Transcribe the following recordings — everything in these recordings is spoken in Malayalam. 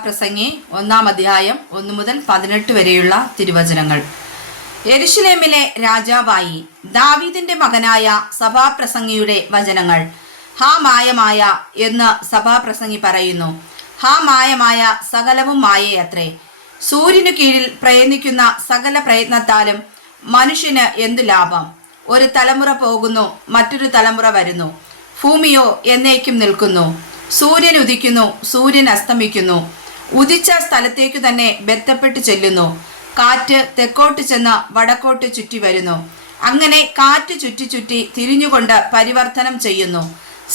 സഭാപ്രസംഗി 1-ാം അധ്യായം 1 മുതൽ 18 വരെയുള്ള തിരുവചനങ്ങൾ. യെരുശലേമിലെ രാജാവായി ദാവീദിന്റെ മകനായ സഭാപ്രസംഗിയുടെ വചനങ്ങൾ. ഹാ മായ എന്ന് സഭാപ്രസംഗി പറയുന്നു. ഹാ മായ സകലവും മായയത്രേ. സൂര്യനു കീഴിൽ പ്രയത്നിക്കുന്ന സകല പ്രയത്നത്താലും മനുഷ്യന് എന്തു ലാഭം? ഒരു തലമുറ പോകുന്നു, മറ്റൊരു തലമുറ വരുന്നു. ഭൂമിയോ എന്നേക്കും നിൽക്കുന്നു. സൂര്യൻ ഉദിക്കുന്നു, സൂര്യൻ അസ്തമിക്കുന്നു. ഉദിച്ച സ്ഥലത്തേക്കു തന്നെ ബന്ധപ്പെട്ട് ചെല്ലുന്നു. കാറ്റ് തെക്കോട്ട് ചെന്ന് വടക്കോട്ട് ചുറ്റി വരുന്നു. അങ്ങനെ കാറ്റ് ചുറ്റി ചുറ്റി തിരിഞ്ഞുകൊണ്ട് പരിവർത്തനം ചെയ്യുന്നു.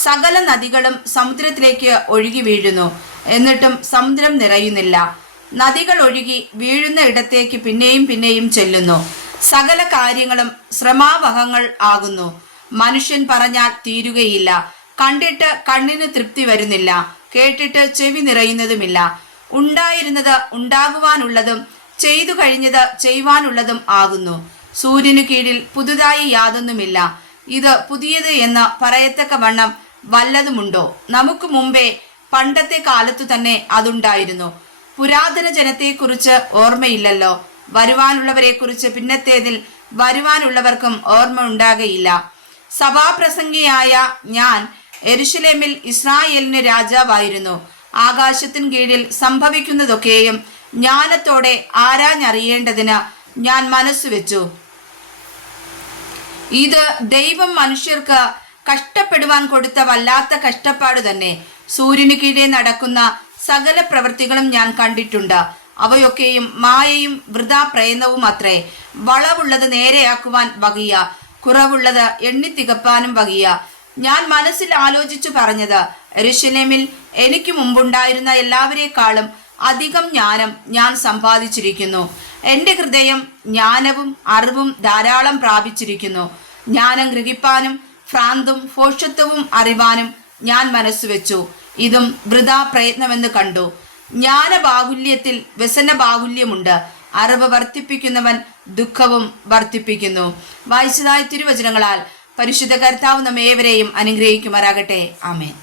സകല നദികളും സമുദ്രത്തിലേക്ക് ഒഴുകി വീഴുന്നു, എന്നിട്ടും സമുദ്രം നിറയുന്നില്ല. നദികൾ ഒഴുകി വീഴുന്ന ഇടത്തേക്ക് പിന്നെയും പിന്നെയും ചെല്ലുന്നു. സകല കാര്യങ്ങളും ശ്രമാവഹങ്ങൾ ആകുന്നു. മനുഷ്യൻ പറഞ്ഞാൽ തീരുകയില്ല. കണ്ടിട്ട് കണ്ണിന് തൃപ്തി വരുന്നില്ല. കേട്ടിട്ട് ചെവി നിറയുന്നതുമില്ല. ഉണ്ടായിരുന്നത് ഉണ്ടാകുവാനുള്ളതും ചെയ്തു കഴിഞ്ഞത് ചെയ്യുവാനുള്ളതും ആകുന്നു. സൂര്യനു കീഴിൽ പുതുതായി യാതൊന്നുമില്ല. ഇത് പുതിയത് എന്ന് പറയത്തക്ക വണ്ണം വല്ലതുമുണ്ടോ? നമുക്ക് മുമ്പേ പണ്ടത്തെ കാലത്തു തന്നെ അതുണ്ടായിരുന്നു. പുരാതന ജനത്തെക്കുറിച്ച് ഓർമ്മയില്ലല്ലോ. വരുവാനുള്ളവരെ കുറിച്ച് പിന്നത്തേതിൽ വരുവാനുള്ളവർക്കും ഓർമ്മ ഉണ്ടാകയില്ല. സഭാപ്രസംഗിയായ ഞാൻ യെരുശലേമിൽ ഇസ്രായേലിന് രാജാവായിരുന്നു. ആകാശത്തിൻ കീഴിൽ സംഭവിക്കുന്നതൊക്കെയും ജ്ഞാനത്തോടെ ആരാഞ്ഞറിയേണ്ടതിന് ഞാൻ മനസ്സുവെച്ചു. ഇത് ദൈവം മനുഷ്യർക്ക് കഷ്ടപ്പെടുവാൻ കൊടുത്ത വല്ലാത്ത കഷ്ടപ്പാട് തന്നെ. സൂര്യനു കീഴെ നടക്കുന്ന സകല പ്രവൃത്തികളും ഞാൻ കണ്ടിട്ടുണ്ട്. അവയൊക്കെയും മായയും വൃഥാ പ്രയത്നവും അത്രേ. വളവുള്ളത് നേരെയാക്കുവാൻ വകിയ, കുറവുള്ളത് എണ്ണിത്തികപ്പാനും വകിയ. ഞാൻ മനസ്സിൽ ആലോചിച്ചു പറഞ്ഞത്, യെരുശലേമിൽ എനിക്ക് മുമ്പുണ്ടായിരുന്ന എല്ലാവരെക്കാളും അധികം ജ്ഞാനം ഞാൻ സമ്പാദിച്ചിരിക്കുന്നു. എൻ്റെ ഹൃദയം ജ്ഞാനവും അറിവും ധാരാളം പ്രാപിച്ചിരിക്കുന്നു. ജ്ഞാനം ഗ്രഹിപ്പാനും ഭ്രാന്തും ഭോഷത്വവും അറിവാനും ഞാൻ മനസ്സുവെച്ചു. ഇതും വൃഥാ പ്രയത്നമെന്ന് കണ്ടു. ജ്ഞാനബാഹുല്യത്തിൽ വ്യസനബാഹുല്യമുണ്ട്. അറിവ് വർദ്ധിപ്പിക്കുന്നവൻ ദുഃഖവും വർദ്ധിപ്പിക്കുന്നു. വായിച്ചതായ തിരുവചനങ്ങളാൽ പരിശുദ്ധ കർത്താവ് നമ്മേവരെയും അനുഗ്രഹിക്കുമാറാകട്ടെ. ആമേൻ.